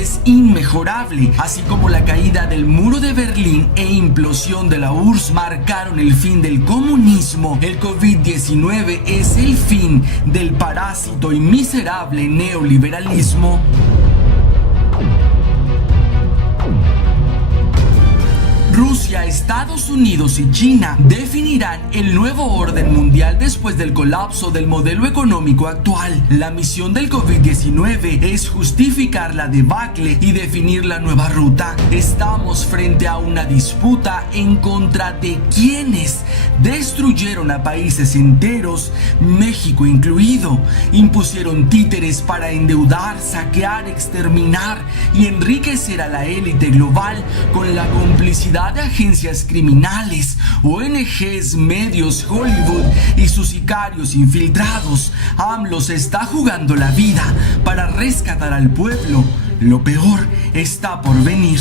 es inmejorable, así como la caída del muro de Berlín e implosión de la URSS marcaron el fin del comunismo. El COVID-19 es el fin del parásito y miserable neoliberalismo. Rusia, Estados Unidos y China definirán el nuevo orden mundial después del colapso del modelo económico actual. La misión del COVID-19 es justificar la debacle y definir la nueva ruta. Estamos frente a una disputa en contra de quienes destruyeron a países enteros, México incluido. Impusieron títeres para endeudar, saquear, exterminar y enriquecer a la élite global con la complicidad de agencias criminales, ONGs, medios, Hollywood y sus sicarios infiltrados. AMLO se está jugando la vida para rescatar al pueblo. Lo peor está por venir.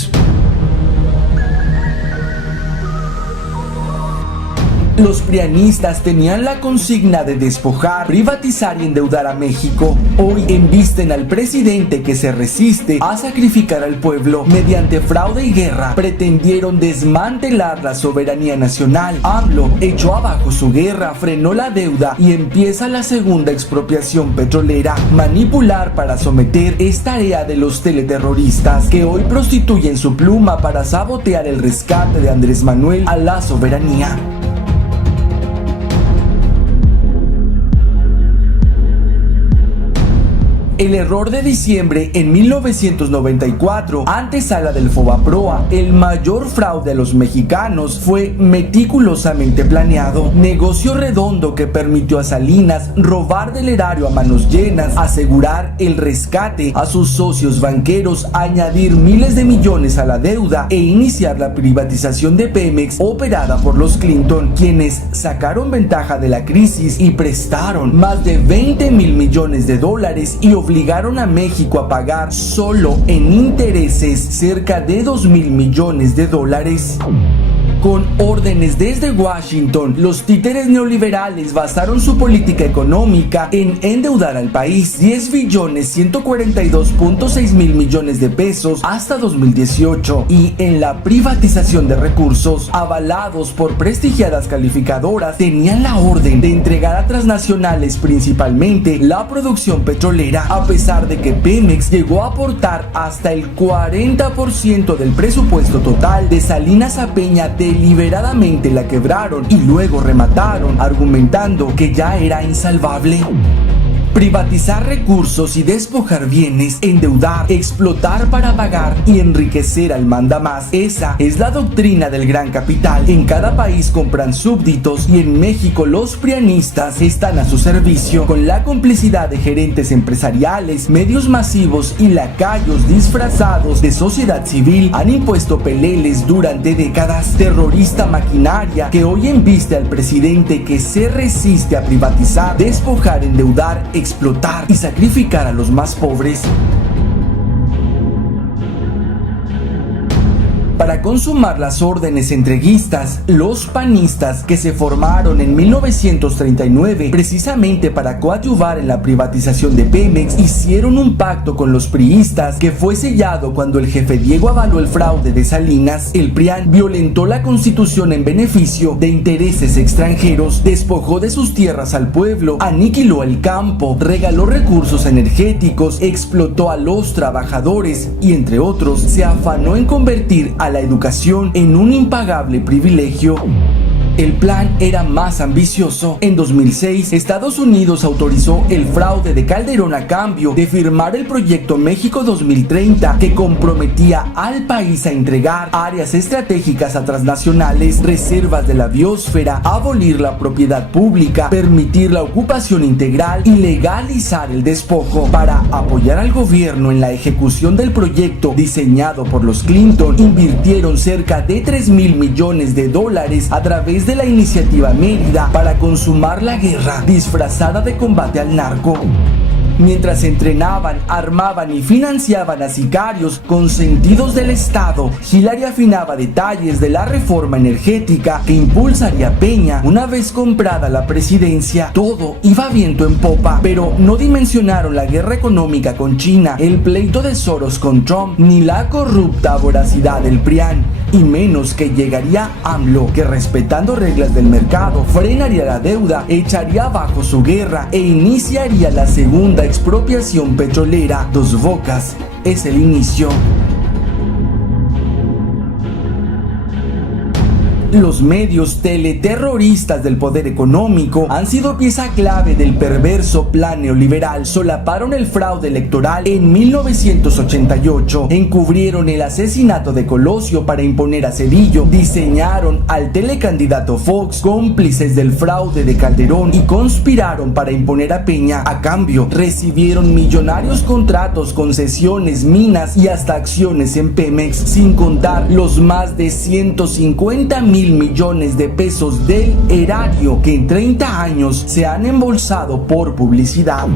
Los prianistas tenían la consigna de despojar, privatizar y endeudar a México. Hoy embisten al presidente que se resiste a sacrificar al pueblo. Mediante fraude y guerra, pretendieron desmantelar la soberanía nacional. AMLO echó abajo su guerra, frenó la deuda y empieza la segunda expropiación petrolera. Manipular para someter es tarea de los teleterroristas, que hoy prostituyen su pluma para sabotear el rescate de Andrés Manuel a la soberanía. El error de diciembre en 1994, antesala del Fobaproa, el mayor fraude a los mexicanos, fue meticulosamente planeado. Negocio redondo que permitió a Salinas robar del erario a manos llenas, asegurar el rescate a sus socios banqueros, añadir miles de millones a la deuda e iniciar la privatización de Pemex operada por los Clinton, quienes sacaron ventaja de la crisis y prestaron más de 20,000 millones de dólares y obligaron a México a pagar solo en intereses cerca de 2,000 millones de dólares. Con órdenes desde Washington, los títeres neoliberales basaron su política económica en endeudar al país 10,142,6 millones de pesos hasta 2018 y en la privatización de recursos avalados por prestigiadas calificadoras tenían la orden de entregar a transnacionales principalmente la producción petrolera, a pesar de que Pemex llegó a aportar hasta el 40% del presupuesto total. De Salinas a Peña deliberadamente la quebraron y luego remataron, argumentando que ya era insalvable. Privatizar recursos y despojar bienes, endeudar, explotar para pagar y enriquecer al mandamás. Esa es la doctrina del gran capital. En cada país compran súbditos y en México los prianistas están a su servicio. Con la complicidad de gerentes empresariales, medios masivos y lacayos disfrazados de sociedad civil, han impuesto peleles durante décadas. Terrorista maquinaria que hoy embiste al presidente que se resiste a privatizar, despojar, endeudar, explotar y sacrificar a los más pobres. Para consumar las órdenes entreguistas, los panistas, que se formaron en 1939 precisamente para coadyuvar en la privatización de Pemex, hicieron un pacto con los priistas que fue sellado cuando el jefe Diego avaló el fraude de Salinas. El PRIAN violentó la Constitución en beneficio de intereses extranjeros, despojó de sus tierras al pueblo, aniquiló el campo, regaló recursos energéticos, explotó a los trabajadores y, entre otros, se afanó en convertir a la educación en un impagable privilegio. El plan era más ambicioso. En 2006, Estados Unidos autorizó el fraude de Calderón a cambio de firmar el proyecto México 2030, que comprometía al país a entregar áreas estratégicas a transnacionales, reservas de la biosfera, abolir la propiedad pública, permitir la ocupación integral y legalizar el despojo. Para apoyar al gobierno en la ejecución del proyecto diseñado por los Clinton, invirtieron cerca de 3,000 millones de dólares a través de la iniciativa Mérida para consumar la guerra disfrazada de combate al narco. mientras entrenaban, armaban y financiaban a sicarios consentidos del Estado. Hillary afinaba detalles de la reforma energética que impulsaría Peña una vez comprada la presidencia. Todo iba viento en popa, pero no dimensionaron la guerra económica con China, el pleito de Soros con Trump, ni la corrupta voracidad del PRIAN, y menos que llegaría AMLO, que respetando reglas del mercado, frenaría la deuda, echaría abajo su guerra e iniciaría la segunda expropiación petrolera. Dos Bocas es el inicio. Los medios teleterroristas del poder económico han sido pieza clave del perverso plan neoliberal. Solaparon el fraude electoral en 1988, encubrieron el asesinato de Colosio para imponer a Cedillo, diseñaron al telecandidato Fox, cómplices del fraude de Calderón, y conspiraron para imponer a Peña. A cambio, recibieron millonarios contratos, concesiones, minas y hasta acciones en Pemex, sin contar los más de 150,000 millones de pesos del erario que en 30 años se han embolsado por publicidad.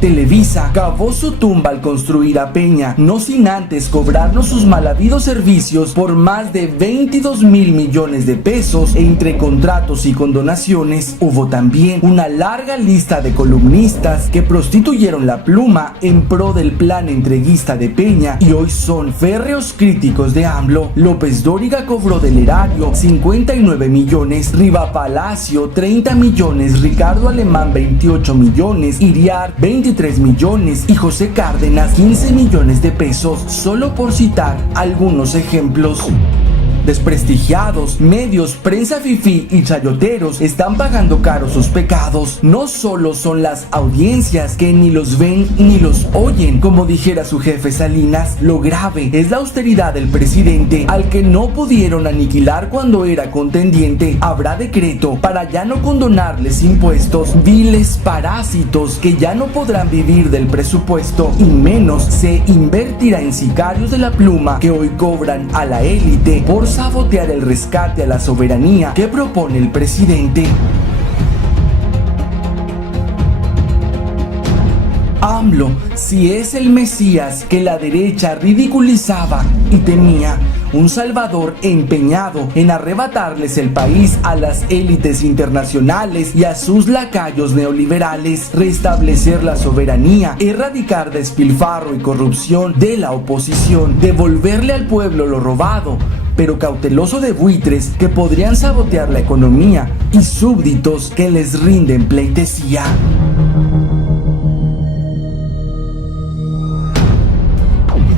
Televisa cavó su tumba al construir a Peña, no sin antes cobrarnos sus mal habidos servicios por más de 22,000 millones de pesos entre contratos y condonaciones. Hubo también una larga lista de columnistas que prostituyeron la pluma en pro del plan entreguista de Peña y hoy son férreos críticos de AMLO. López Dóriga cobró del erario 59 millones, Riva Palacio 30 millones, Ricardo Alemán 28 millones, Iriar 23 millones y José Cárdenas 15 millones de pesos, solo por citar algunos ejemplos. Desprestigiados, medios, prensa fifí y chayoteros están pagando caro sus pecados. No solo son las audiencias que ni los ven ni los oyen, como dijera su jefe Salinas, lo grave es la austeridad del presidente, al que no pudieron aniquilar cuando era contendiente. Habrá decreto para ya no condonarles impuestos, viles parásitos que ya no podrán vivir del presupuesto, y menos se invertirá en sicarios de la pluma que hoy cobran a la élite por sabotear el rescate a la soberanía que propone el presidente. AMLO, si es el Mesías que la derecha ridiculizaba y temía, un salvador empeñado en arrebatarles el país a las élites internacionales y a sus lacayos neoliberales, restablecer la soberanía, erradicar despilfarro y corrupción de la oposición, devolverle al pueblo lo robado, pero cauteloso de buitres que podrían sabotear la economía y súbditos que les rinden pleitesía.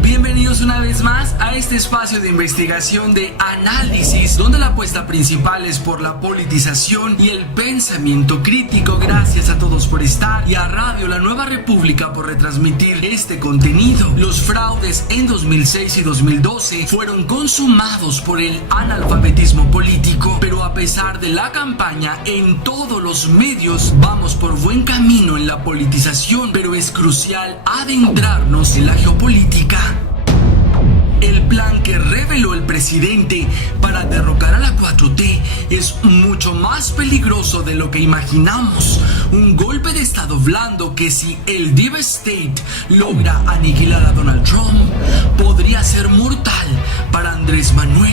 Bienvenidos una vez más a este espacio de investigación de análisis, donde la apuesta principal es por la politización y el pensamiento crítico. Gracias a todos por estar y a Radio La Nueva República por retransmitir este contenido. Los fraudes en 2006 y 2012 fueron consumados por el analfabetismo político, pero a pesar de la campaña en todos los medios, vamos por buen camino en la politización, pero es crucial adentrarnos en la geopolítica. El plan que reveló el presidente para derrocar a la 4T es mucho más peligroso de lo que imaginamos. Un golpe de estado blando que, si el Deep State logra aniquilar a Donald Trump, podría ser mortal para Andrés Manuel.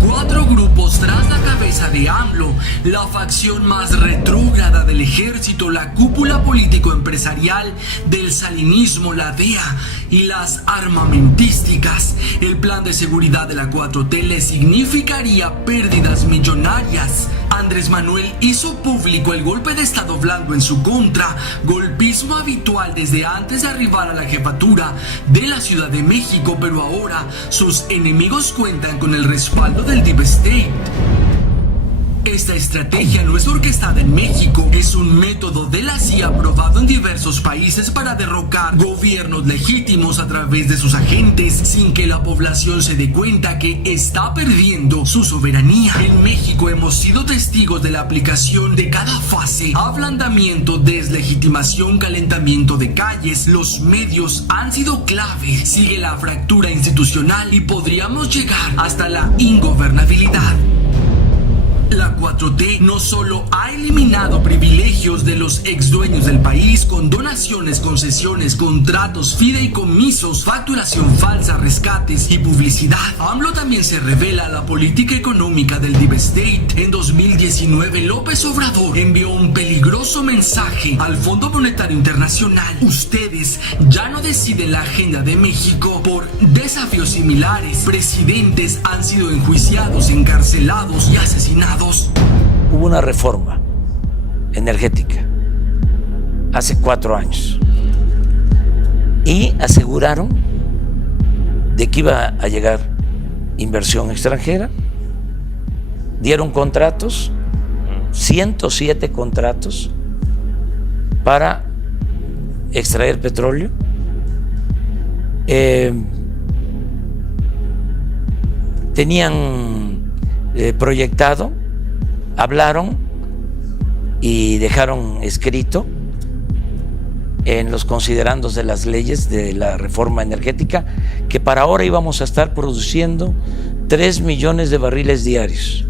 Cuatro grupos tras la cabeza de AMLO, la facción más retrógrada del ejército, la cúpula político-empresarial del salinismo, la DEA y las armamentísticas. El plan de seguridad de la 4T le significaría pérdidas millonarias. Andrés Manuel hizo público el golpe de estado blando en su contra, golpismo habitual desde antes de arribar a la jefatura de la Ciudad de México, pero ahora sus enemigos cuentan con el respaldo del Deep State. Esta estrategia no es orquestada en México, es un método de la CIA aprobado en diversos países para derrocar gobiernos legítimos a través de sus agentes sin que la población se dé cuenta que está perdiendo su soberanía. En México hemos sido testigos de la aplicación de cada fase: ablandamiento, deslegitimación, calentamiento de calles. Los medios han sido clave. Sigue la fractura institucional y podríamos llegar hasta la ingobernabilidad. La 4T no solo ha eliminado privilegios de los ex dueños del país con donaciones, concesiones, contratos, fideicomisos, facturación falsa, rescates y publicidad. AMLO también se revela la política económica del Deep State. En 2019, López Obrador envió un peligroso mensaje al Fondo Monetario Internacional: ustedes ya no deciden la agenda de México. Por desafíos similares, presidentes han sido enjuiciados, encarcelados y asesinados. Hubo una reforma energética hace 4 años y aseguraron de que iba a llegar inversión extranjera. Dieron contratos, 107 contratos para extraer petróleo. Tenían proyectado, hablaron y dejaron escrito en los considerandos de las leyes de la reforma energética que para ahora íbamos a estar produciendo 3 millones de barriles diarios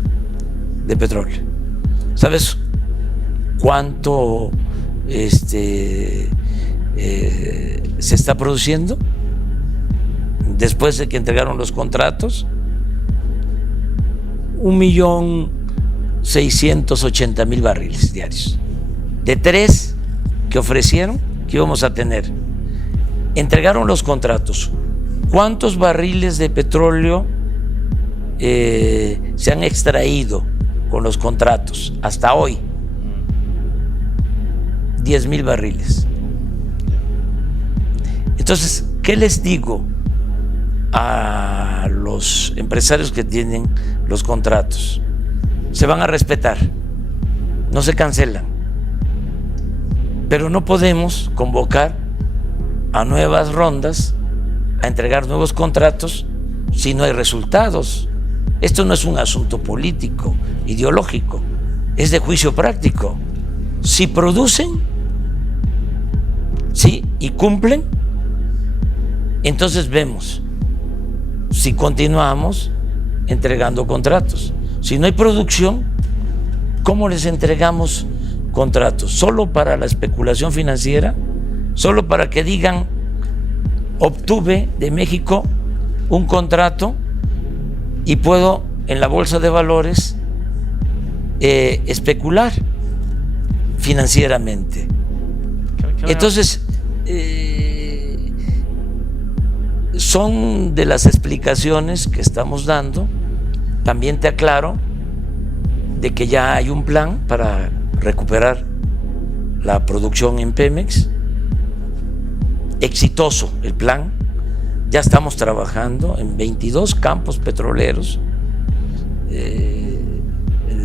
de petróleo. ¿Sabes cuánto se está produciendo después de que entregaron los contratos? 1.680.000 barriles diarios, de 3 que ofrecieron que íbamos a tener. Entregaron los contratos. ¿Cuántos barriles de petróleo se han extraído con los contratos hasta hoy? 10.000 barriles. Entonces, ¿qué les digo a los empresarios que tienen los contratos? Se van a respetar, no se cancelan, pero no podemos convocar a nuevas rondas, a entregar nuevos contratos si no hay resultados. Esto no es un asunto político, ideológico, es de juicio práctico. Si producen, sí, y cumplen, entonces vemos si continuamos entregando contratos. Si no hay producción, ¿cómo les entregamos contratos? ¿Solo para la especulación financiera? ¿Solo para que digan, obtuve de México un contrato y puedo en la bolsa de valores especular financieramente? Entonces, son de las explicaciones que estamos dando. También te aclaro de que ya hay un plan para recuperar la producción en Pemex. Exitoso el plan. Ya estamos trabajando en 22 campos petroleros.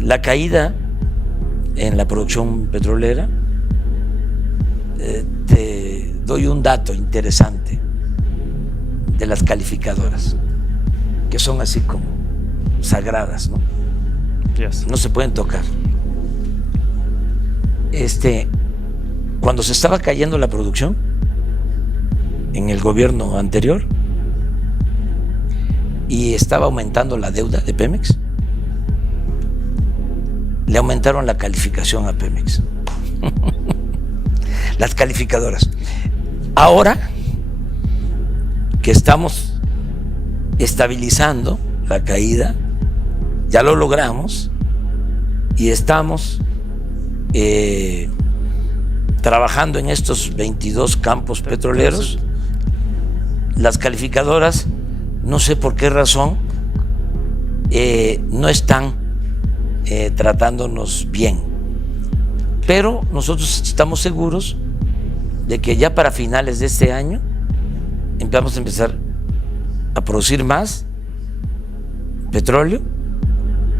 La caída en la producción petrolera, te doy un dato interesante de las calificadoras, que son así como sagradas, ¿no? Yes. No se pueden tocar. Cuando se estaba cayendo la producción en el gobierno anterior y estaba aumentando la deuda de Pemex, le aumentaron la calificación a Pemex. Las calificadoras. Ahora que estamos estabilizando la caída, ya lo logramos y estamos trabajando en estos 22 campos petroleros. Las calificadoras, no sé por qué razón, no están tratándonos bien, pero nosotros estamos seguros de que ya para finales de este año vamos a empezar a producir más petróleo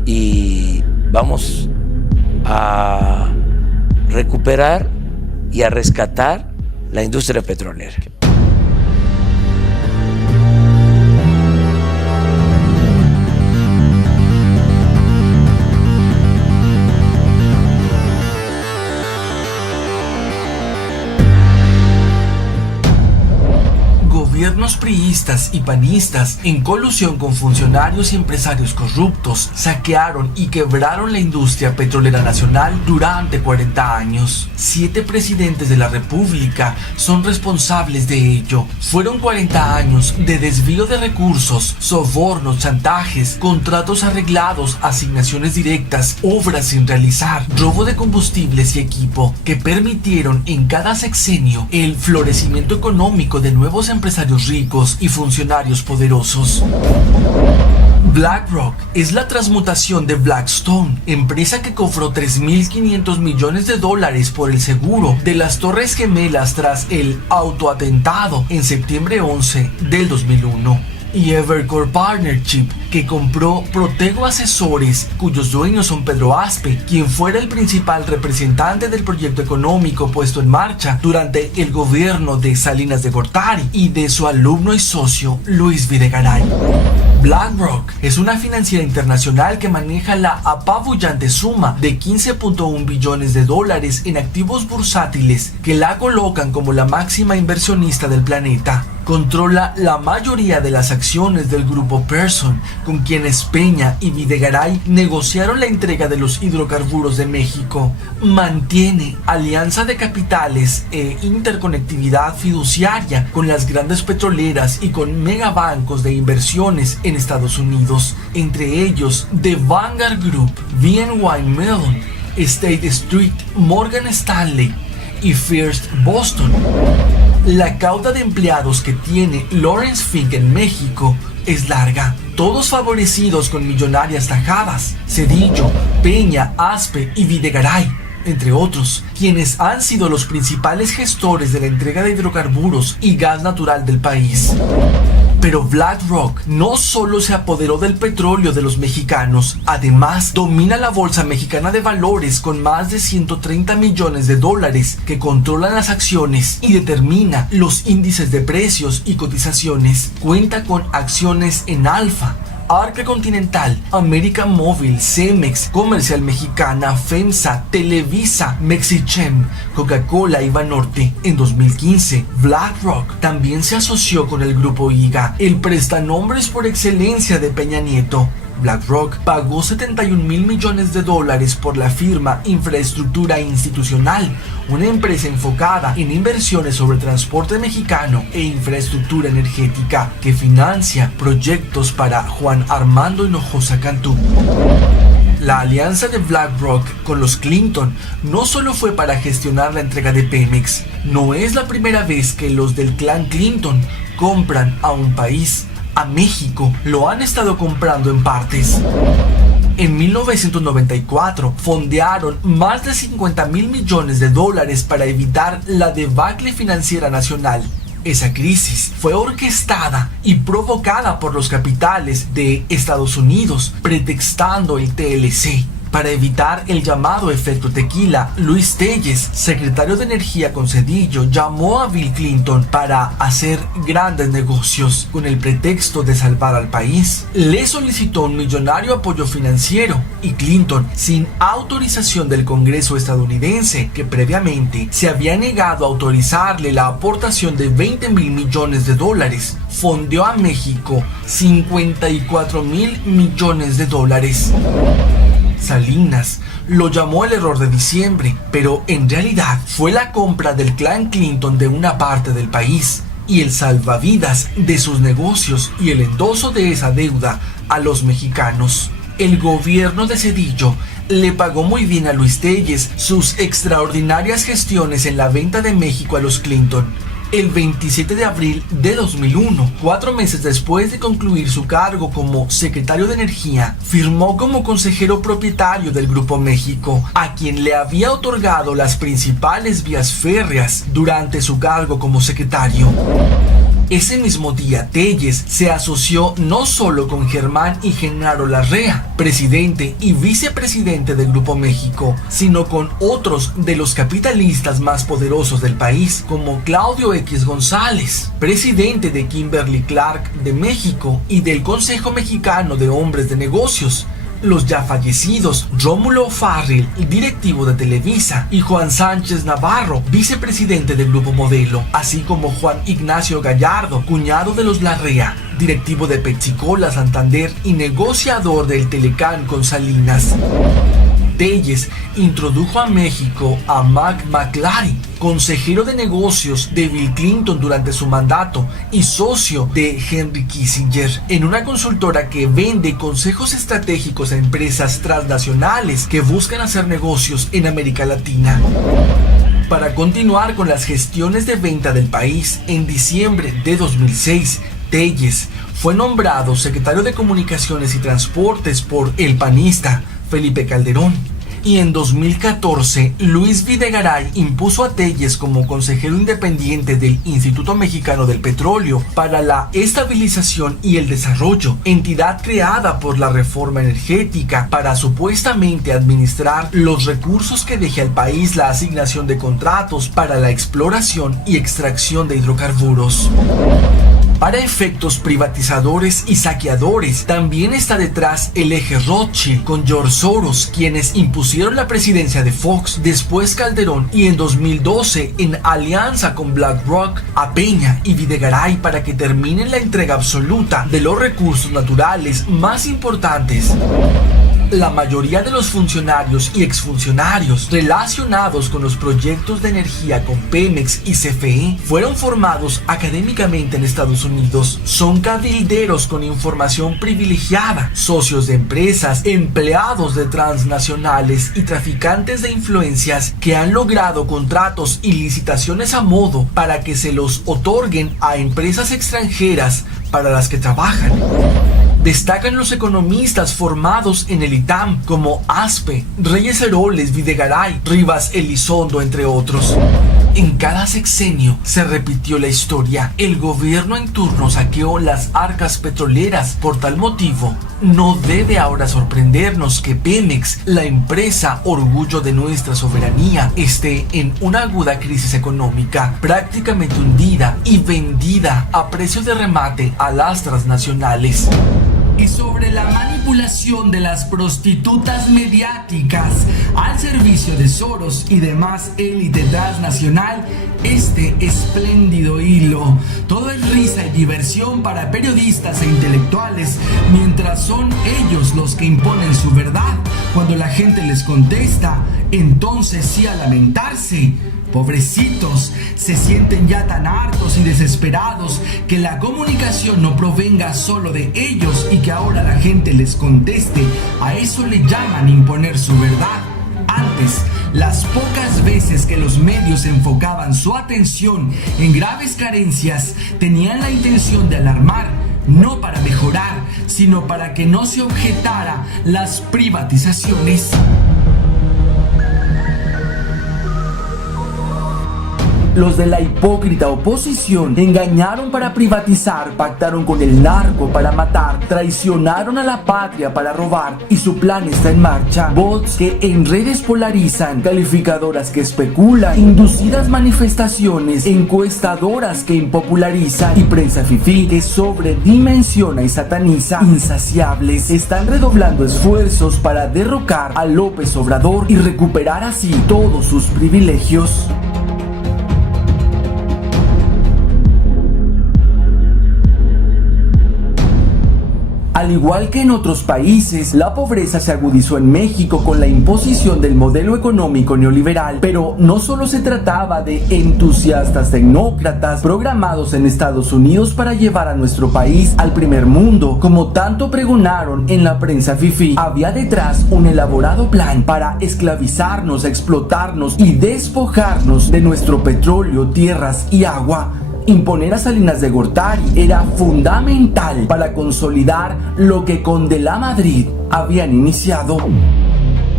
y vamos a recuperar y a rescatar la industria petrolera. Gobiernos priistas y panistas, en colusión con funcionarios y empresarios corruptos, saquearon y quebraron la industria petrolera nacional durante 40 años. 7 presidentes de la República son responsables de ello. Fueron 40 años de desvío de recursos, sobornos, chantajes, contratos arreglados, asignaciones directas, obras sin realizar, robo de combustibles y equipo, que permitieron en cada sexenio el florecimiento económico de nuevos empresarios ricos y funcionarios poderosos. BlackRock es la transmutación de Blackstone, empresa que cobró $3.500 millones por el seguro de las Torres Gemelas tras el autoatentado en septiembre 11 del 2001. Y Evercore Partnership, que compró Protego Asesores, cuyos dueños son Pedro Aspe, quien fuera el principal representante del proyecto económico puesto en marcha durante el gobierno de Salinas de Gortari, y de su alumno y socio Luis Videgaray. BlackRock es una financiera internacional que maneja la apabullante suma de $15.1 billones en activos bursátiles que la colocan como la máxima inversionista del planeta. Controla la mayoría de las acciones del grupo Pearson, con quienes Peña y Videgaray negociaron la entrega de los hidrocarburos de México. Mantiene alianza de capitales e interconectividad fiduciaria con las grandes petroleras y con megabancos de inversiones en Estados Unidos, entre ellos The Vanguard Group, BNY Mellon, State Street, Morgan Stanley y First Boston. La cauda de empleados que tiene Lawrence Fink en México es larga, todos favorecidos con millonarias tajadas: Zedillo, Peña, Aspe y Videgaray, entre otros, quienes han sido los principales gestores de la entrega de hidrocarburos y gas natural del país. Pero BlackRock no solo se apoderó del petróleo de los mexicanos, además domina la bolsa mexicana de valores con más de $130 millones que controlan las acciones y determina los índices de precios y cotizaciones. Cuenta con acciones en Alfa, Arca Continental, América Móvil, Cemex, Comercial Mexicana, FEMSA, Televisa, Mexichem, Coca-Cola y Banorte. En 2015, BlackRock también se asoció con el grupo IGA, el prestanombres por excelencia de Peña Nieto. BlackRock pagó $71 mil millones por la firma Infraestructura Institucional, una empresa enfocada en inversiones sobre transporte mexicano e infraestructura energética que financia proyectos para Juan Armando Hinojosa Cantú. La alianza de BlackRock con los Clinton no solo fue para gestionar la entrega de Pemex, no es la primera vez que los del clan Clinton compran a un país. A México lo han estado comprando en partes. En 1994 fondearon más de $50 mil millones para evitar la debacle financiera nacional. Esa crisis fue orquestada y provocada por los capitales de Estados Unidos, pretextando el TLC. Para evitar el llamado efecto tequila, Luis Telles, secretario de Energía con Zedillo, llamó a Bill Clinton para hacer grandes negocios con el pretexto de salvar al país. Le solicitó un millonario apoyo financiero y Clinton, sin autorización del Congreso estadounidense, que previamente se había negado a autorizarle la aportación de $20 mil millones, fondeó a México $54 mil millones. Salinas lo llamó el error de diciembre, pero en realidad fue la compra del clan Clinton de una parte del país y el salvavidas de sus negocios y el endoso de esa deuda a los mexicanos. El gobierno de Zedillo le pagó muy bien a Luis Telles sus extraordinarias gestiones en la venta de México a los Clinton. El 27 de abril de 2001, 4 meses después de concluir su cargo como secretario de Energía, firmó como consejero propietario del Grupo México, a quien le había otorgado las principales vías férreas durante su cargo como secretario. Ese mismo día, Telles se asoció no solo con Germán y Genaro Larrea, presidente y vicepresidente del Grupo México, sino con otros de los capitalistas más poderosos del país, como Claudio X González, presidente de Kimberly-Clark de México y del Consejo Mexicano de Hombres de Negocios, los ya fallecidos Rómulo Farril, directivo de Televisa, y Juan Sánchez Navarro, vicepresidente del Grupo Modelo, así como Juan Ignacio Gallardo, cuñado de los Larrea, directivo de Pepsi-Cola Santander y negociador del Telecán con Salinas. Telles introdujo a México a Mac McClary, consejero de negocios de Bill Clinton durante su mandato y socio de Henry Kissinger, en una consultora que vende consejos estratégicos a empresas transnacionales que buscan hacer negocios en América Latina. Para continuar con las gestiones de venta del país, en diciembre de 2006, Telles fue nombrado secretario de Comunicaciones y Transportes por el panista Felipe Calderón. Y en 2014, Luis Videgaray impuso a Telles como consejero independiente del Instituto Mexicano del Petróleo para la Estabilización y el Desarrollo, entidad creada por la reforma energética para supuestamente administrar los recursos que deje al país la asignación de contratos para la exploración y extracción de hidrocarburos. Para efectos privatizadores y saqueadores, también está detrás el eje Rothschild con George Soros, quienes impusieron la presidencia de Fox, después Calderón y en 2012, en alianza con BlackRock, a Peña y Videgaray para que terminen la entrega absoluta de los recursos naturales más importantes. La mayoría de los funcionarios y exfuncionarios relacionados con los proyectos de energía con Pemex y CFE fueron formados académicamente en Estados Unidos. Son cabilderos con información privilegiada, socios de empresas, empleados de transnacionales y traficantes de influencias que han logrado contratos y licitaciones a modo para que se los otorguen a empresas extranjeras para las que trabajan. Destacan los economistas formados en el ITAM como Aspe, Reyes Heroles, Videgaray, Rivas Elizondo, entre otros. En cada sexenio se repitió la historia. El gobierno en turno saqueó las arcas petroleras. Por tal motivo, no debe ahora sorprendernos que Pemex, la empresa orgullo de nuestra soberanía, esté en una aguda crisis económica, prácticamente hundida y vendida a precio de remate a las transnacionales. Y sobre la manipulación de las prostitutas mediáticas al servicio de Soros y demás élite transnacional, este espléndido hilo. Todo es risa y diversión para periodistas e intelectuales, mientras son ellos los que imponen su verdad. Cuando la gente les contesta, entonces sí a lamentarse. Pobrecitos, se sienten ya tan hartos y desesperados que la comunicación no provenga solo de ellos y que ahora la gente les conteste. A eso le llaman imponer su verdad. Antes, las pocas veces que los medios enfocaban su atención en graves carencias, tenían la intención de alarmar, no para mejorar, sino para que no se objetara las privatizaciones. Los de la hipócrita oposición engañaron para privatizar, pactaron con el narco para matar, traicionaron a la patria para robar y su plan está en marcha. Bots que en redes polarizan, calificadoras que especulan, inducidas manifestaciones, encuestadoras que impopularizan y prensa fifí que sobredimensiona y sataniza. Insaciables están redoblando esfuerzos para derrocar a López Obrador y recuperar así todos sus privilegios. Al igual que en otros países, la pobreza se agudizó en México con la imposición del modelo económico neoliberal, pero no solo se trataba de entusiastas tecnócratas programados en Estados Unidos para llevar a nuestro país al primer mundo, como tanto pregonaron en la prensa fifí. Había detrás un elaborado plan para esclavizarnos, explotarnos y despojarnos de nuestro petróleo, tierras y agua. Imponer a Salinas de Gortari era fundamental para consolidar lo que con De la Madrid habían iniciado.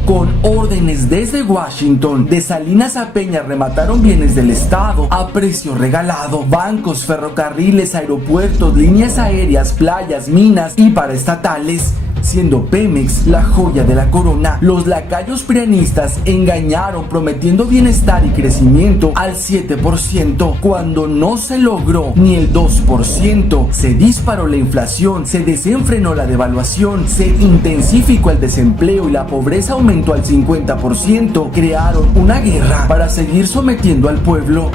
Con órdenes desde Washington, de Salinas a Peña remataron bienes del Estado a precio regalado: bancos, ferrocarriles, aeropuertos, líneas aéreas, playas, minas y paraestatales. Siendo Pemex la joya de la corona, los lacayos prianistas engañaron prometiendo bienestar y crecimiento al 7%, cuando no se logró ni el 2%. Se disparó la inflación, se desenfrenó la devaluación, se intensificó el desempleo y la pobreza aumentó al 50%. Crearon una guerra para seguir sometiendo al pueblo.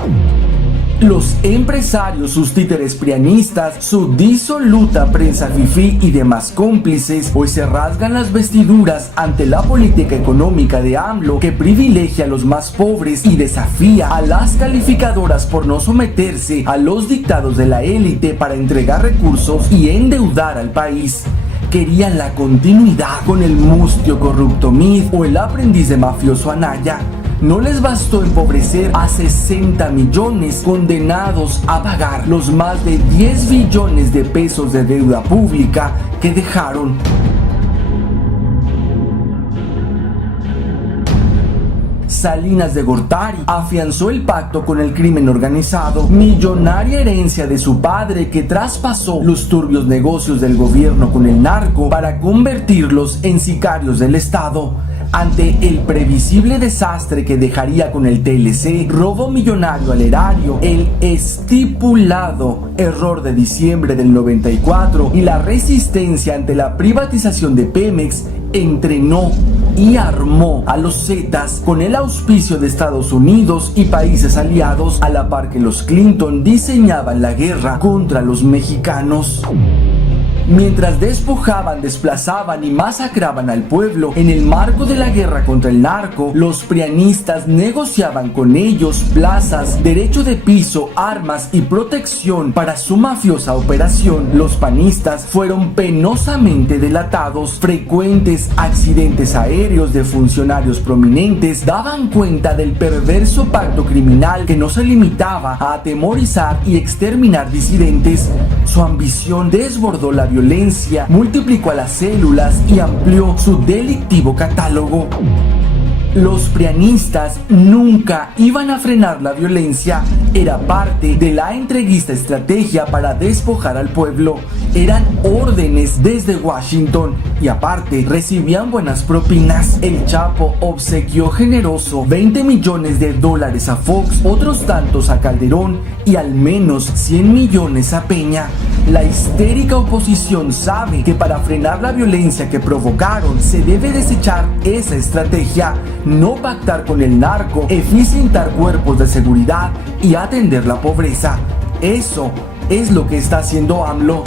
Los empresarios, sus títeres prianistas, su disoluta prensa fifí y demás cómplices hoy se rasgan las vestiduras ante la política económica de AMLO, que privilegia a los más pobres y desafía a las calificadoras por no someterse a los dictados de la élite para entregar recursos y endeudar al país. Querían la continuidad con el mustio corrupto Mid o el aprendiz de mafioso Anaya. No les bastó empobrecer a 60 millones condenados a pagar los más de 10 billones de pesos de deuda pública que dejaron. Salinas de Gortari afianzó el pacto con el crimen organizado, millonaria herencia de su padre que traspasó los turbios negocios del gobierno con el narco para convertirlos en sicarios del Estado. Ante el previsible desastre que dejaría con el TLC, robo millonario al erario, el estipulado error de diciembre del 94 y la resistencia ante la privatización de Pemex, entrenó y armó a los Zetas con el auspicio de Estados Unidos y países aliados, a la par que los Clinton diseñaban la guerra contra los mexicanos. Mientras despojaban, desplazaban y masacraban al pueblo en el marco de la guerra contra el narco, los prianistas negociaban con ellos plazas, derecho de piso, armas y protección para su mafiosa operación. Los panistas fueron penosamente delatados. Frecuentes accidentes aéreos de funcionarios prominentes daban cuenta del perverso pacto criminal que no se limitaba a atemorizar y exterminar disidentes. Su ambición desbordó la violencia, multiplicó a las células y amplió su delictivo catálogo. Los prianistas nunca iban a frenar la violencia. Era parte de la entreguista estrategia para despojar al pueblo. Eran órdenes desde Washington y aparte recibían buenas propinas. El Chapo obsequió generoso $20 millones a Fox, otros tantos a Calderón y al menos 100 millones a Peña. La histérica oposición sabe que para frenar la violencia que provocaron se debe desechar esa estrategia, no pactar con el narco, eficientar cuerpos de seguridad y atender la pobreza. Eso es lo que está haciendo AMLO.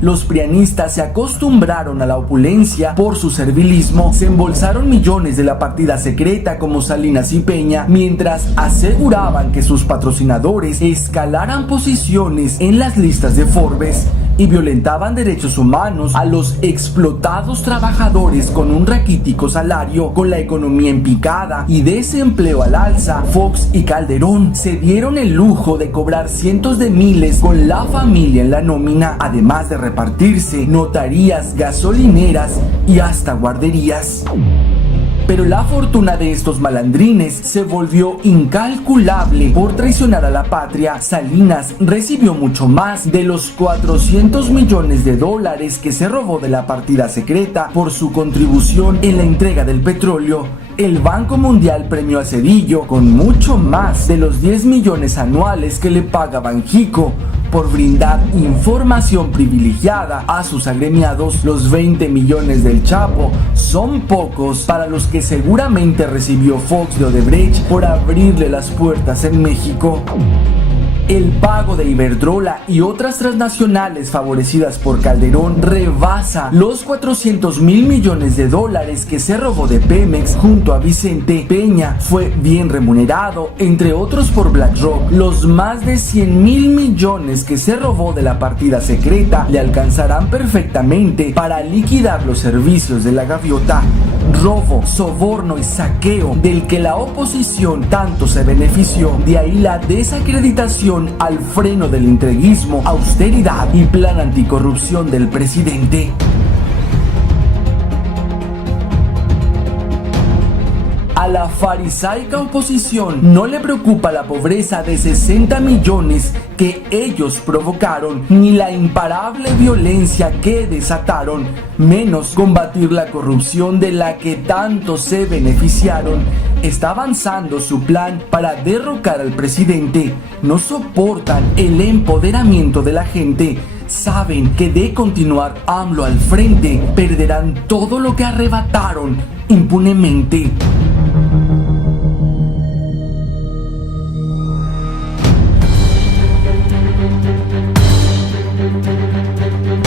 Los prianistas se acostumbraron a la opulencia por su servilismo, se embolsaron millones de la partida secreta como Salinas y Peña, mientras aseguraban que sus patrocinadores escalaran posiciones en las listas de Forbes y violentaban derechos humanos a los explotados trabajadores con un raquítico salario. Con la economía en picada y desempleo al alza, Fox y Calderón se dieron el lujo de cobrar cientos de miles con la familia en la nómina, además de repartirse notarías, gasolineras y hasta guarderías. Pero la fortuna de estos malandrines se volvió incalculable por traicionar a la patria. Salinas recibió mucho más de los $400 millones que se robó de la partida secreta por su contribución en la entrega del petróleo. El Banco Mundial premió a Zedillo con mucho más de los 10 millones anuales que le paga Banxico por brindar información privilegiada a sus agremiados. Los 20 millones del Chapo son pocos para los que seguramente recibió Fox de Odebrecht por abrirle las puertas en México. El pago de Iberdrola y otras transnacionales favorecidas por Calderón rebasa los $400 mil millones que se robó de Pemex junto a Vicente. Peña fue bien remunerado, entre otros por BlackRock. Los más de 100 mil millones que se robó de la partida secreta le alcanzarán perfectamente para liquidar los servicios de la gaviota. robo, soborno y saqueo del que la oposición tanto se benefició. De ahí la desacreditación al freno del entreguismo, austeridad y plan anticorrupción del presidente. A la farisaica oposición no le preocupa la pobreza de 60 millones que ellos provocaron, ni la imparable violencia que desataron, menos combatir la corrupción de la que tanto se beneficiaron. Está avanzando su plan para derrocar al presidente. No soportan el empoderamiento de la gente. Saben que de continuar AMLO al frente, perderán todo lo que arrebataron impunemente.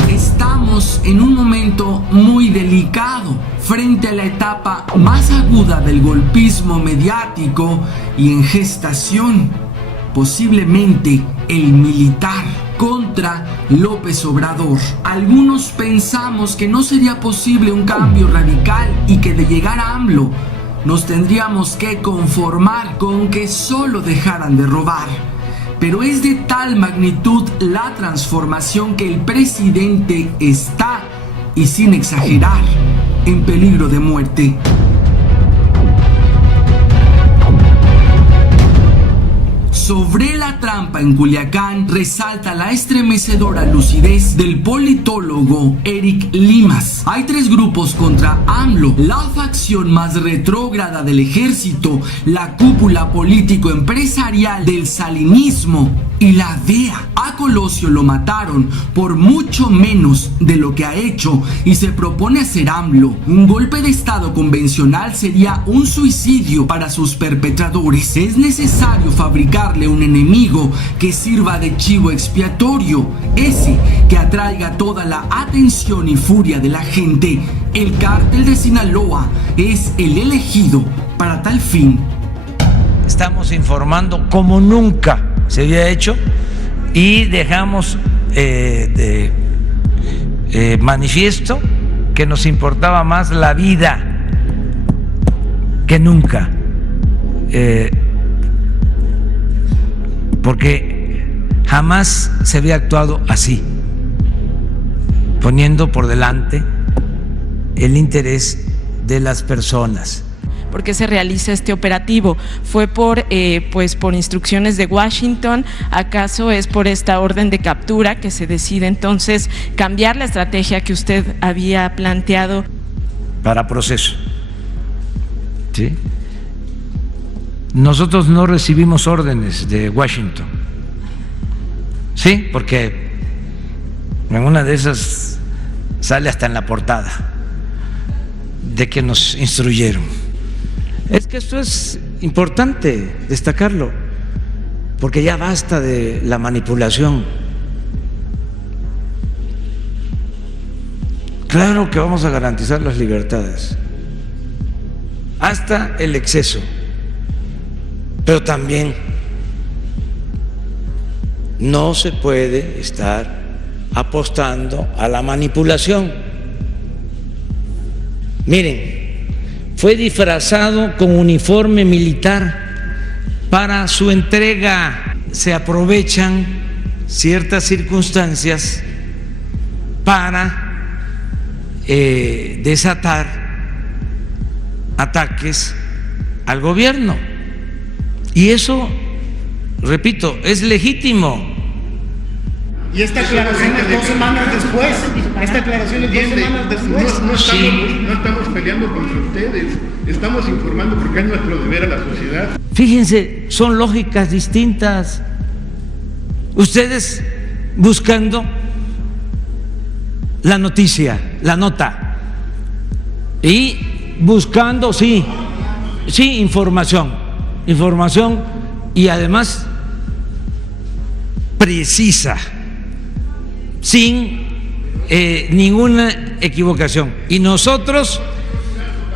Estamos en un momento muy delicado frente a la etapa más aguda del golpismo mediático y en gestación, posiblemente el militar contra López Obrador. Algunos pensamos que no sería posible un cambio radical y que de llegar a AMLO nos tendríamos que conformar con que solo dejaran de robar. Pero es de tal magnitud la transformación que el presidente está, y sin exagerar, en peligro de muerte. Sobre la trampa en Culiacán resalta la estremecedora lucidez del politólogo Eric Limas. Hay tres grupos contra AMLO: la facción más retrógrada del ejército, la cúpula político-empresarial del salinismo y la DEA. A Colosio lo mataron por mucho menos de lo que ha hecho y se propone hacer AMLO. Un golpe de estado convencional sería un suicidio para sus perpetradores. Es necesario fabricarle un enemigo que sirva de chivo expiatorio, ese que atraiga toda la atención y furia de la gente. El cártel de Sinaloa es el elegido para tal fin. Estamos informando como nunca se había hecho y dejamos de manifiesto que nos importaba más la vida que nunca, porque jamás se había actuado así, poniendo por delante el interés de las personas. ¿Por qué se realiza este operativo? ¿Fue por instrucciones de Washington? ¿Acaso es por esta orden de captura que se decide entonces cambiar la estrategia que usted había planteado? Para proceso, ¿sí? Nosotros no recibimos órdenes de Washington, ¿sí? Porque en una de esas sale hasta en la portada de que nos instruyeron. Es que esto es importante destacarlo, porque ya basta de la manipulación. Claro que vamos a garantizar las libertades, hasta el exceso, pero también no se puede estar apostando a la manipulación. Miren, fue disfrazado con uniforme militar para su entrega. Se aprovechan ciertas circunstancias para desatar ataques al gobierno. Y eso, repito, es legítimo. Y esta aclaración es 2 semanas después. Esta aclaración es 2 semanas después. No estamos peleando contra ustedes, estamos informando porque es nuestro deber a la sociedad. Fíjense, son lógicas distintas. Ustedes buscando la noticia, la nota, y buscando, sí, información y además precisa, sin ninguna equivocación. Y nosotros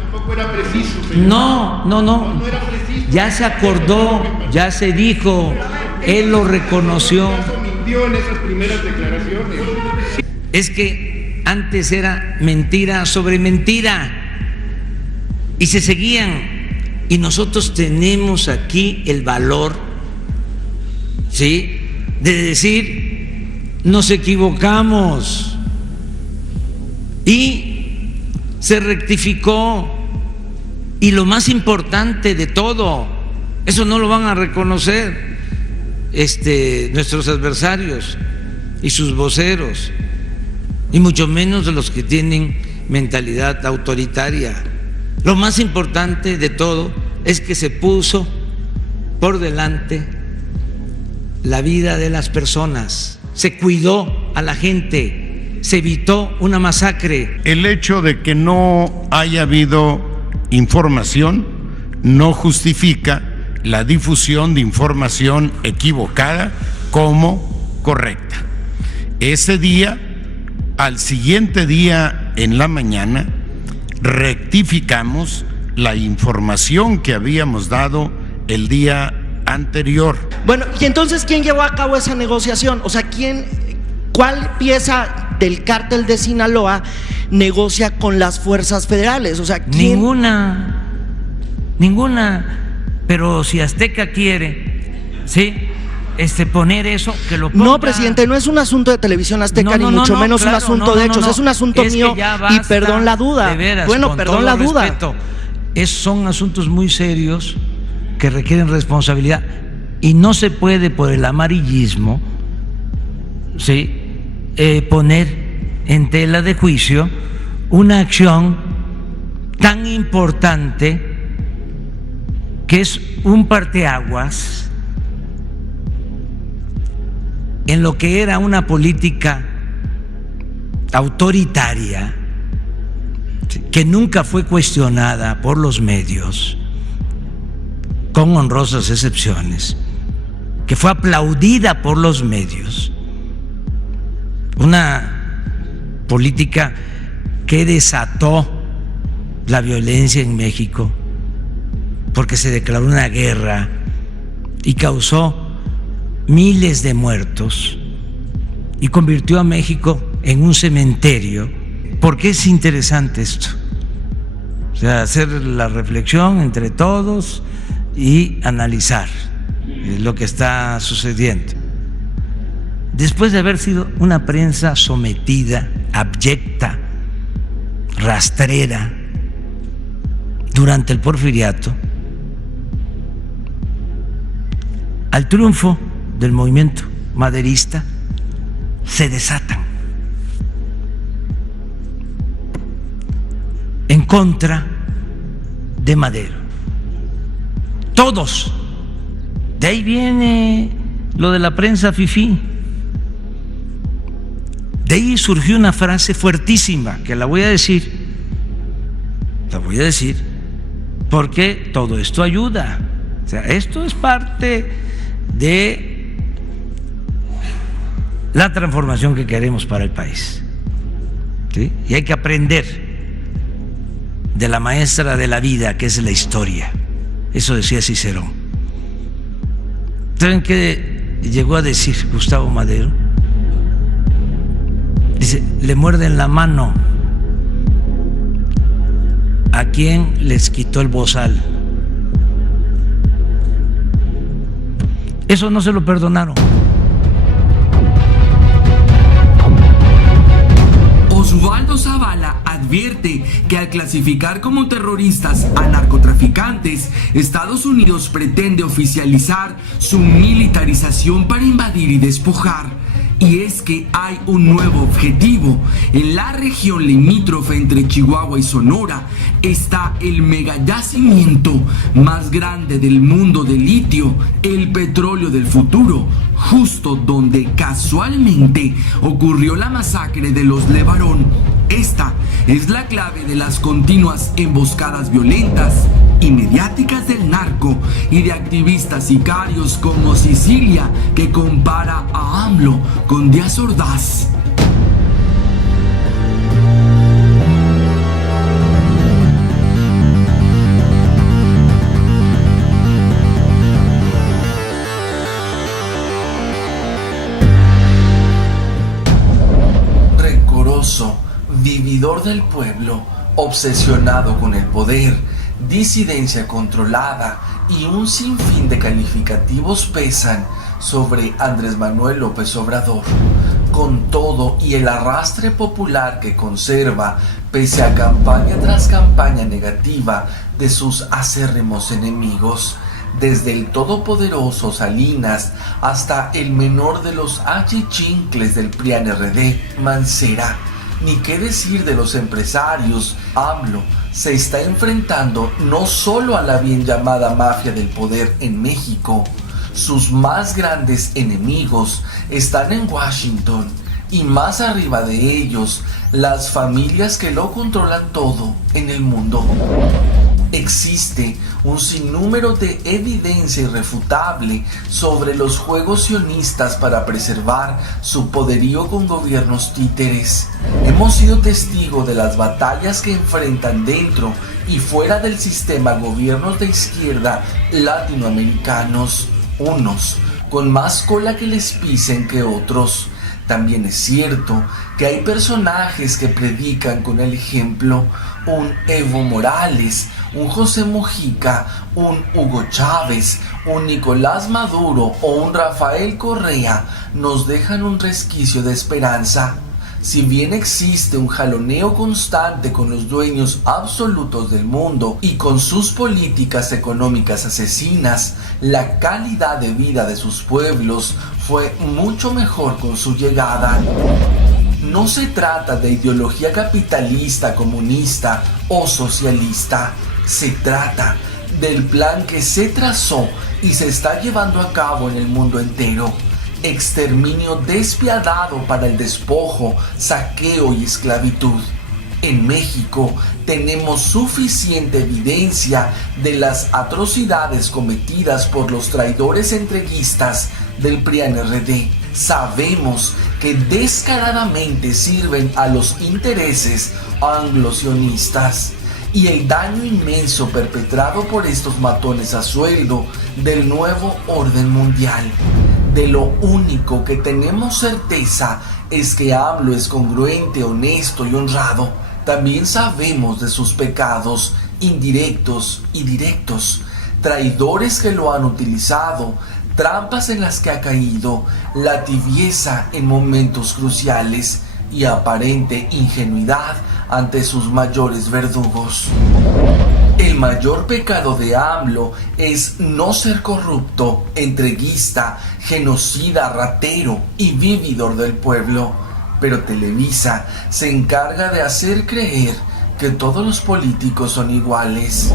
tampoco era preciso, señor. No era preciso. Ya se acordó, ya se dijo, él lo reconoció. Mintió en esas primeras declaraciones. Es que antes era mentira sobre mentira. y se seguían. Y nosotros tenemos aquí el valor, ¿sí?, de decir, nos equivocamos, y se rectificó. Y lo más importante de todo, eso no lo van a reconocer nuestros adversarios y sus voceros, y mucho menos de los que tienen mentalidad autoritaria. Lo más importante de todo es que se puso por delante la vida de las personas, se cuidó a la gente, se evitó una masacre. El hecho de que no haya habido información no justifica la difusión de información equivocada como correcta. Ese día, al siguiente día en la mañana, rectificamos la información que habíamos dado el día anterior. Bueno, y entonces, ¿quién llevó a cabo esa negociación? O sea, ¿cuál pieza del cártel de Sinaloa negocia con las fuerzas federales? O sea, ¿quién? Ninguna. Pero si Azteca quiere, ¿sí?, poner eso, que lo ponga. No, presidente, no es un asunto de Televisión Azteca, ni mucho menos claro, un asunto de hechos, es un asunto mío, y perdón la duda. Veras, bueno, perdón la duda. Respeto, son asuntos muy serios que requieren responsabilidad, y no se puede por el amarillismo, ¿sí?, poner en tela de juicio una acción tan importante que es un parteaguas en lo que era una política autoritaria que nunca fue cuestionada por los medios, con honrosas excepciones, que fue aplaudida por los medios, una política que desató la violencia en México, porque se declaró una guerra y causó miles de muertos y convirtió a México en un cementerio. ¿Por qué es interesante esto? O sea, hacer la reflexión entre todos y analizar lo que está sucediendo. Después de haber sido una prensa sometida, abyecta, rastrera durante el Porfiriato, al triunfo del movimiento maderista se desatan en contra de Madero. Todos. De ahí viene lo de la prensa fifí. De ahí surgió una frase fuertísima que la voy a decir porque todo esto ayuda. O sea, esto es parte de la transformación que queremos para el país, ¿sí? Y hay que aprender de la maestra de la vida, que es la historia. Eso decía Cicerón. ¿Saben qué llegó a decir Gustavo Madero? Dice, le muerden la mano a quien les quitó el bozal. Eso no se lo perdonaron. Osvaldo Zavala advierte que al clasificar como terroristas a narcotraficantes, Estados Unidos pretende oficializar su militarización para invadir y despojar. Y es que hay un nuevo objetivo. En la región limítrofe entre Chihuahua y Sonora está el megayacimiento más grande del mundo de litio, el petróleo del futuro, justo donde casualmente ocurrió la masacre de los Levarón. Esta es la clave de las continuas emboscadas violentas y mediáticas del narco y de activistas sicarios como Sicilia, que compara a AMLO con Díaz Ordaz. Rencoroso, vividor del pueblo, obsesionado con el poder, disidencia controlada y un sinfín de calificativos pesan sobre Andrés Manuel López Obrador. Con todo y el arrastre popular que conserva, pese a campaña tras campaña negativa de sus acérrimos enemigos, desde el todopoderoso Salinas hasta el menor de los achichincles del PRIAN-RD, Mancera. Ni qué decir de los empresarios, AMLO se está enfrentando no solo a la bien llamada mafia del poder en México. Sus más grandes enemigos están en Washington y más arriba de ellos, las familias que lo controlan todo en el mundo. Existe un sinnúmero de evidencia irrefutable sobre los juegos sionistas para preservar su poderío con gobiernos títeres. Hemos sido testigos de las batallas que enfrentan dentro y fuera del sistema gobiernos de izquierda latinoamericanos, unos con más cola que les pisen que otros. También es cierto que hay personajes que predican con el ejemplo. Un Evo Morales, un José Mujica, un Hugo Chávez, un Nicolás Maduro o un Rafael Correa nos dejan un resquicio de esperanza. Si bien existe un jaloneo constante con los dueños absolutos del mundo y con sus políticas económicas asesinas, la calidad de vida de sus pueblos fue mucho mejor con su llegada. No se trata de ideología capitalista, comunista o socialista. Se trata del plan que se trazó y se está llevando a cabo en el mundo entero. Exterminio despiadado para el despojo, saqueo y esclavitud. En México tenemos suficiente evidencia de las atrocidades cometidas por los traidores entreguistas del PRIAN-RD. Sabemos que descaradamente sirven a los intereses anglo-sionistas y el daño inmenso perpetrado por estos matones a sueldo del nuevo orden mundial. De lo único que tenemos certeza es que AMLO es congruente, honesto y honrado. También sabemos de sus pecados indirectos y directos, traidores que lo han utilizado, trampas en las que ha caído, la tibieza en momentos cruciales y aparente ingenuidad ante sus mayores verdugos. El mayor pecado de AMLO es no ser corrupto, entreguista, genocida, ratero y vividor del pueblo. Pero Televisa se encarga de hacer creer que todos los políticos son iguales.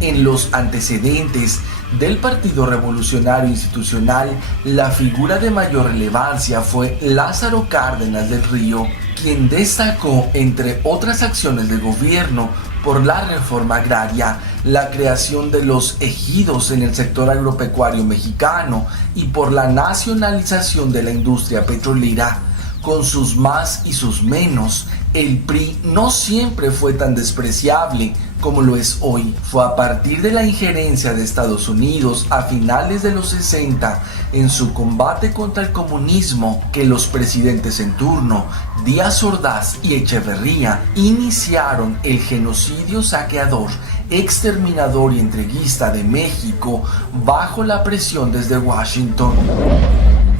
En los antecedentes del Partido Revolucionario Institucional, la figura de mayor relevancia fue Lázaro Cárdenas del Río, quien destacó, entre otras acciones de gobierno, por la reforma agraria, la creación de los ejidos en el sector agropecuario mexicano y por la nacionalización de la industria petrolera. Con sus más y sus menos, el PRI no siempre fue tan despreciable como lo es hoy. Fue a partir de la injerencia de Estados Unidos a finales de los 60 en su combate contra el comunismo que los presidentes en turno, Díaz Ordaz y Echeverría, iniciaron el genocidio saqueador, exterminador y entreguista de México bajo la presión desde Washington.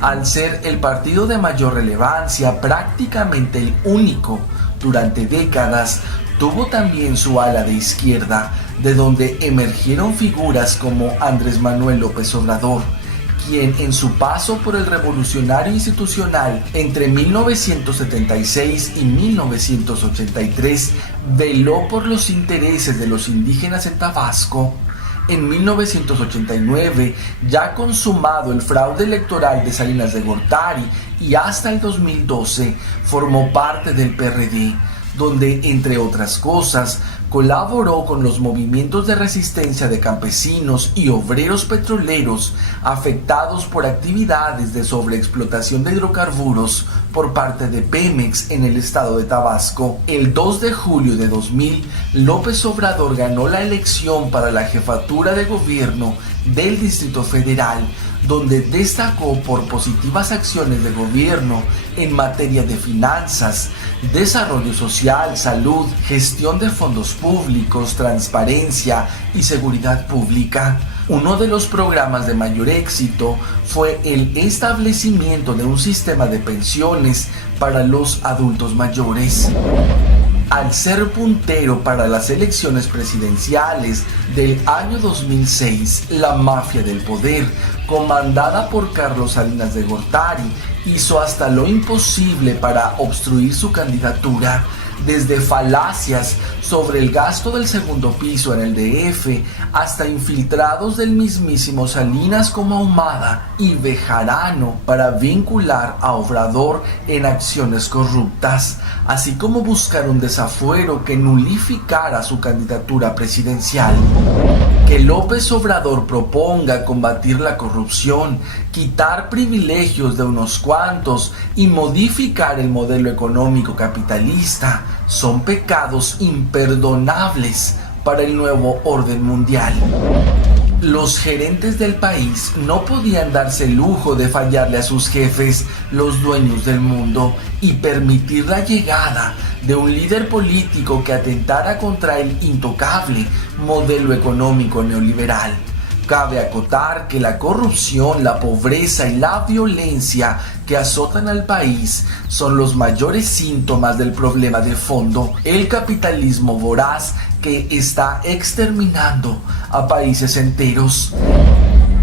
Al ser el partido de mayor relevancia, prácticamente el único durante décadas, tuvo también su ala de izquierda, de donde emergieron figuras como Andrés Manuel López Obrador, quien en su paso por el revolucionario institucional entre 1976 y 1983 veló por los intereses de los indígenas en Tabasco. En 1989, ya consumado el fraude electoral de Salinas de Gortari, y hasta el 2012 formó parte del PRD, donde, entre otras cosas, colaboró con los movimientos de resistencia de campesinos y obreros petroleros afectados por actividades de sobreexplotación de hidrocarburos por parte de Pemex en el estado de Tabasco. El 2 de julio de 2000, López Obrador ganó la elección para la jefatura de gobierno del Distrito Federal, donde destacó por positivas acciones de gobierno en materia de finanzas, desarrollo social, salud, gestión de fondos públicos, transparencia y seguridad pública. Uno de los programas de mayor éxito fue el establecimiento de un sistema de pensiones para los adultos mayores. Al ser puntero para las elecciones presidenciales del año 2006, la mafia del poder, comandada por Carlos Salinas de Gortari, hizo hasta lo imposible para obstruir su candidatura, desde falacias sobre el gasto del segundo piso en el DF hasta infiltrados del mismísimo Salinas como Ahumada y Bejarano para vincular a Obrador en acciones corruptas, así como buscar un desafuero que nulificara su candidatura presidencial. Que López Obrador proponga combatir la corrupción, quitar privilegios de unos cuantos y modificar el modelo económico capitalista son pecados imperdonables para el nuevo orden mundial. Los gerentes del país no podían darse el lujo de fallarle a sus jefes, los dueños del mundo, y permitir la llegada de un líder político que atentara contra el intocable modelo económico neoliberal. Cabe acotar que la corrupción, la pobreza y la violencia que azotan al país son los mayores síntomas del problema de fondo, el capitalismo voraz que está exterminando a países enteros.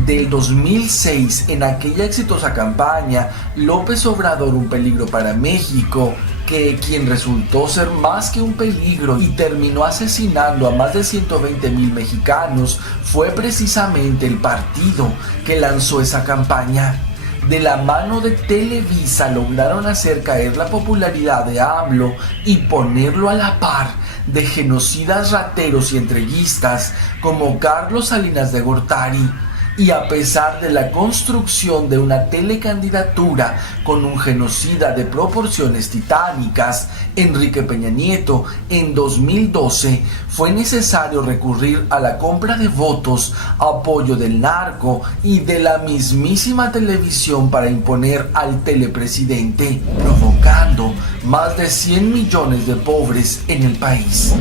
Del 2006, en aquella exitosa campaña, López Obrador, un peligro para México, que quien resultó ser más que un peligro y terminó asesinando a más de 120,000 mexicanos, fue precisamente el partido que lanzó esa campaña. De la mano de Televisa lograron hacer caer la popularidad de AMLO y ponerlo a la par de genocidas rateros y entreguistas como Carlos Salinas de Gortari. Y a pesar de la construcción de una telecandidatura con un genocida de proporciones titánicas, Enrique Peña Nieto, en 2012 fue necesario recurrir a la compra de votos, apoyo del narco y de la mismísima televisión para imponer al telepresidente, provocando más de 100 millones de pobres en el país.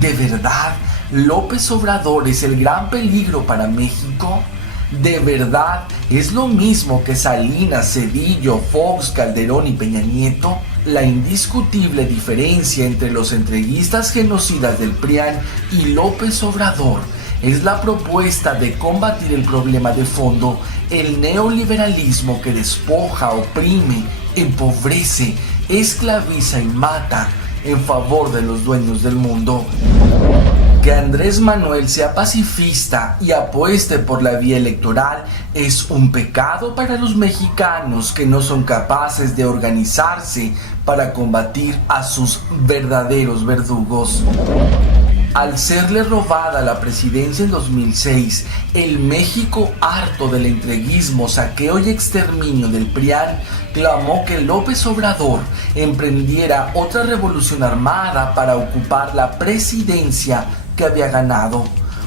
¿De verdad López Obrador es el gran peligro para México? ¿De verdad es lo mismo que Salinas, Zedillo, Fox, Calderón y Peña Nieto? La indiscutible diferencia entre los entreguistas genocidas del PRIAN y López Obrador es la propuesta de combatir el problema de fondo, el neoliberalismo que despoja, oprime, empobrece, esclaviza y mata en favor de los dueños del mundo. Que Andrés Manuel sea pacifista y apueste por la vía electoral es un pecado para los mexicanos que no son capaces de organizarse para combatir a sus verdaderos verdugos. Al serle robada la presidencia en 2006, el México harto del entreguismo, saqueo y exterminio del PRIAN clamó que López Obrador emprendiera otra revolución armada para ocupar la presidencia que había ganado.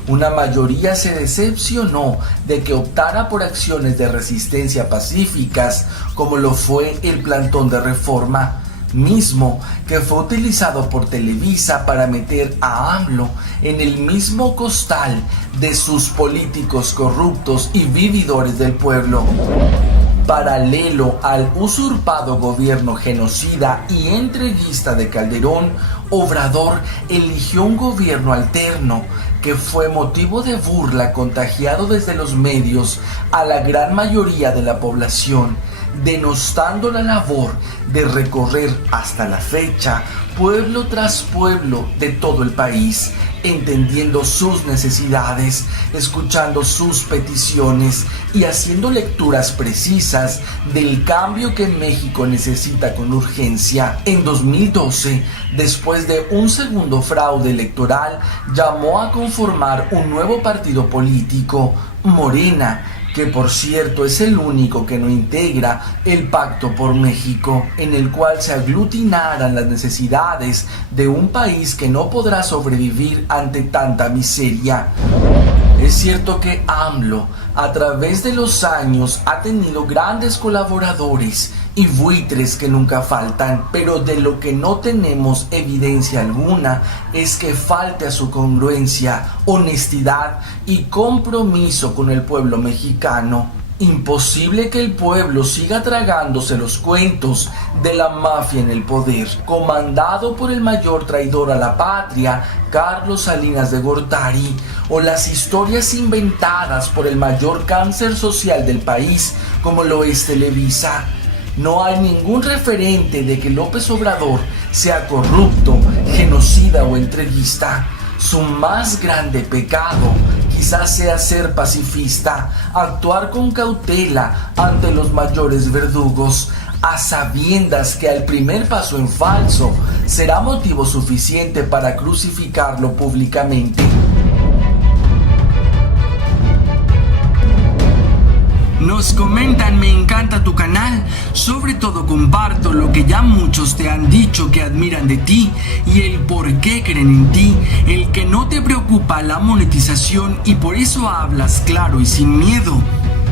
Una mayoría se decepcionó de que optara por acciones de resistencia pacíficas, como lo fue el plantón de Reforma, mismo que fue utilizado por Televisa para meter a AMLO en el mismo costal de sus políticos corruptos y vividores del pueblo. Paralelo al usurpado gobierno genocida y entreguista de Calderón, Obrador eligió un gobierno alterno que fue motivo de burla contagiado desde los medios a la gran mayoría de la población, denostando la labor de recorrer hasta la fecha pueblo tras pueblo de todo el país, entendiendo sus necesidades, escuchando sus peticiones y haciendo lecturas precisas del cambio que México necesita con urgencia. En 2012, después de un segundo fraude electoral, llamó a conformar un nuevo partido político, Morena, que por cierto es el único que no integra el Pacto por México, en el cual se aglutinaran las necesidades de un país que no podrá sobrevivir ante tanta miseria. Es cierto que AMLO a través de los años ha tenido grandes colaboradores y buitres que nunca faltan, pero de lo que no tenemos evidencia alguna es que falte a su congruencia, honestidad y compromiso con el pueblo mexicano. Imposible que el pueblo siga tragándose los cuentos de la mafia en el poder, comandado por el mayor traidor a la patria, Carlos Salinas de Gortari, o las historias inventadas por el mayor cáncer social del país, como lo es Televisa. No hay ningún referente de que López Obrador sea corrupto, genocida o entreguista. Su más grande pecado quizás sea ser pacifista, actuar con cautela ante los mayores verdugos, a sabiendas que al primer paso en falso será motivo suficiente para crucificarlo públicamente. Nos comentan: me encanta tu canal, sobre todo comparto lo que ya muchos te han dicho que admiran de ti y el por qué creen en ti, el que no te preocupa la monetización y por eso hablas claro y sin miedo.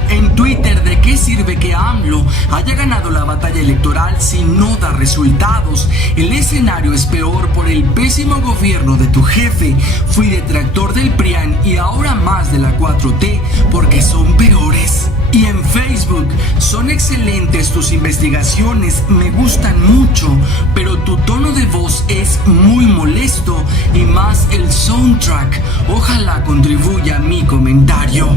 En Twitter, ¿de qué sirve que AMLO haya ganado la batalla electoral si no da resultados? El escenario es peor por el pésimo gobierno de tu jefe. Fui detractor del PRIAN y ahora más de la 4T porque son peores. Y en Facebook, son excelentes tus investigaciones, me gustan mucho, pero tu tono de voz es muy molesto y más el soundtrack. Ojalá contribuya a mi comentario.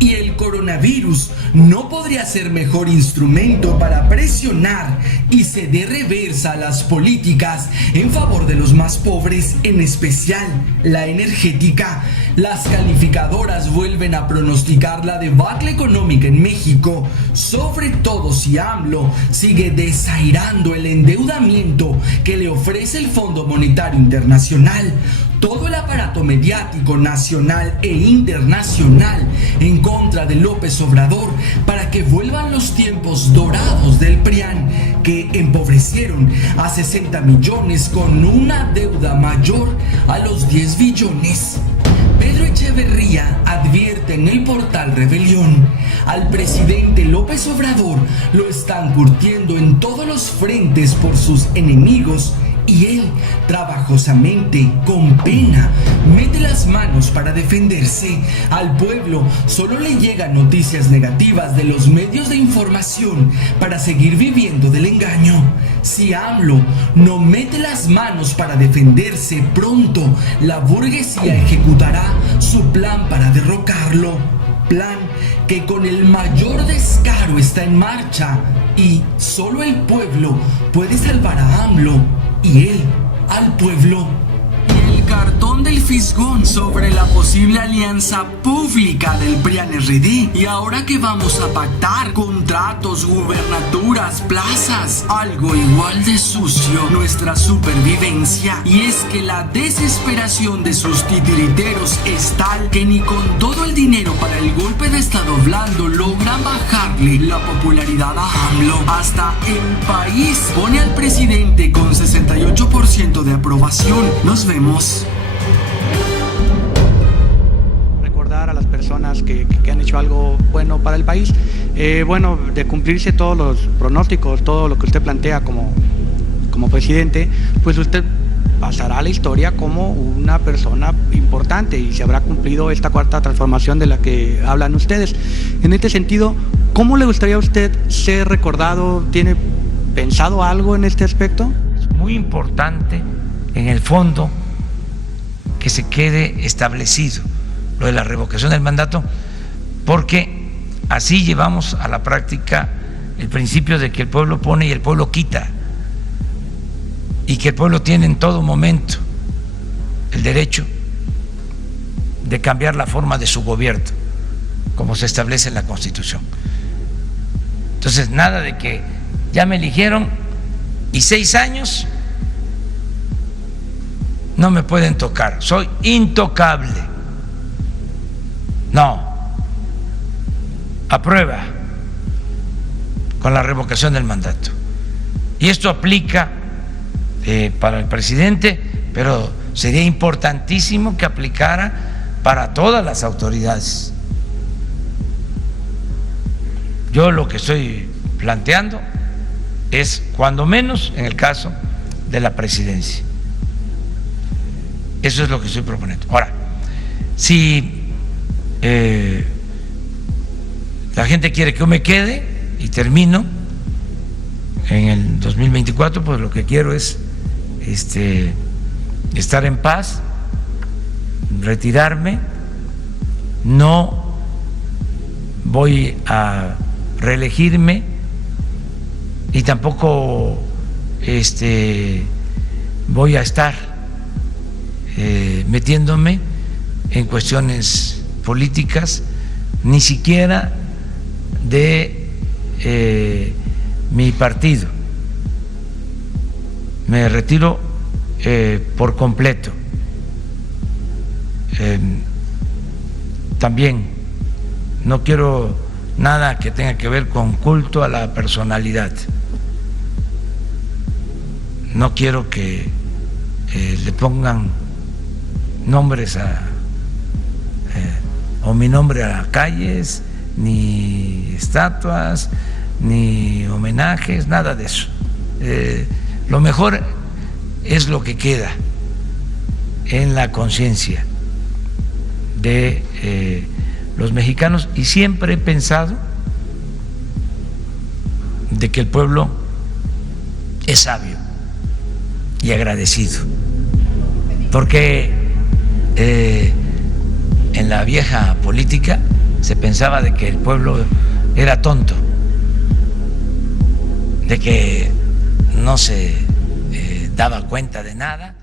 Y el coronavirus no podría ser mejor instrumento para presionar y ceder reversa a las políticas en favor de los más pobres, en especial la energética. Las calificadoras vuelven a pronosticar la debacle económica en México, sobre todo si AMLO sigue desairando el endeudamiento que le ofrece el Fondo Monetario Internacional. Todo el aparato mediático nacional e internacional en contra de López Obrador para que vuelvan los tiempos dorados del PRIAN, que empobrecieron a 60 millones con una deuda mayor a los 10 billones. Pedro Echeverría advierte en el portal Rebelión: al presidente López Obrador lo están curtiendo en todos los frentes por sus enemigos y él, trabajosamente, con pena, mete las manos para defenderse. Al pueblo solo le llegan noticias negativas de los medios de información para seguir viviendo del engaño. Si AMLO no mete las manos para defenderse, pronto la burguesía ejecutará su plan para derrocarlo. Plan que con el mayor descaro está en marcha y solo el pueblo puede salvar a AMLO y él al pueblo. Y el cartón del fisgón sobre la posible alianza pública del PRIAN-RD. Y ahora que vamos a pactar contratos, gubernaturas, plazas, algo igual de sucio, nuestra supervivencia. Y es que la desesperación de sus titiriteros es tal que ni con todo el dinero para el golpe de estado blando logran bajarle la popularidad a AMLO. Hasta el país pone al presidente con 68% de aprobación. Nos vemos. Recordar a las personas que han hecho algo bueno para el país. Bueno, de cumplirse todos los pronósticos, todo lo que usted plantea como presidente, pues usted pasará a la historia como una persona importante y se habrá cumplido esta cuarta transformación de la que hablan ustedes. En este sentido, ¿cómo le gustaría a usted ser recordado? ¿Tiene pensado algo en este aspecto? Es muy importante, en el fondo, que se quede establecido lo de la revocación del mandato, porque así llevamos a la práctica el principio de que el pueblo pone y el pueblo quita, y que el pueblo tiene en todo momento el derecho de cambiar la forma de su gobierno, como se establece en la Constitución. Entonces, nada de que ya me eligieron y 6 años no me pueden tocar, soy intocable. No, aprueba con la revocación del mandato. Y esto aplica para el presidente, pero sería importantísimo que aplicara para todas las autoridades. Yo lo que estoy planteando es, cuando menos, en el caso de la presidencia. Eso es lo que estoy proponiendo. Ahora, si la gente quiere que yo me quede y termino en el 2024, pues lo que quiero es estar en paz, retirarme. No voy a reelegirme y tampoco voy a estar metiéndome en cuestiones políticas, ni siquiera de mi partido. Me retiro por completo. También no quiero nada que tenga que ver con culto a la personalidad. No quiero que le pongan nombres o mi nombre a calles, ni estatuas, ni homenajes, nada de eso. Lo mejor es lo que queda en la conciencia de los mexicanos, y siempre he pensado de que el pueblo es sabio y agradecido, porque en la vieja política se pensaba de que el pueblo era tonto, de que no se daba cuenta de nada.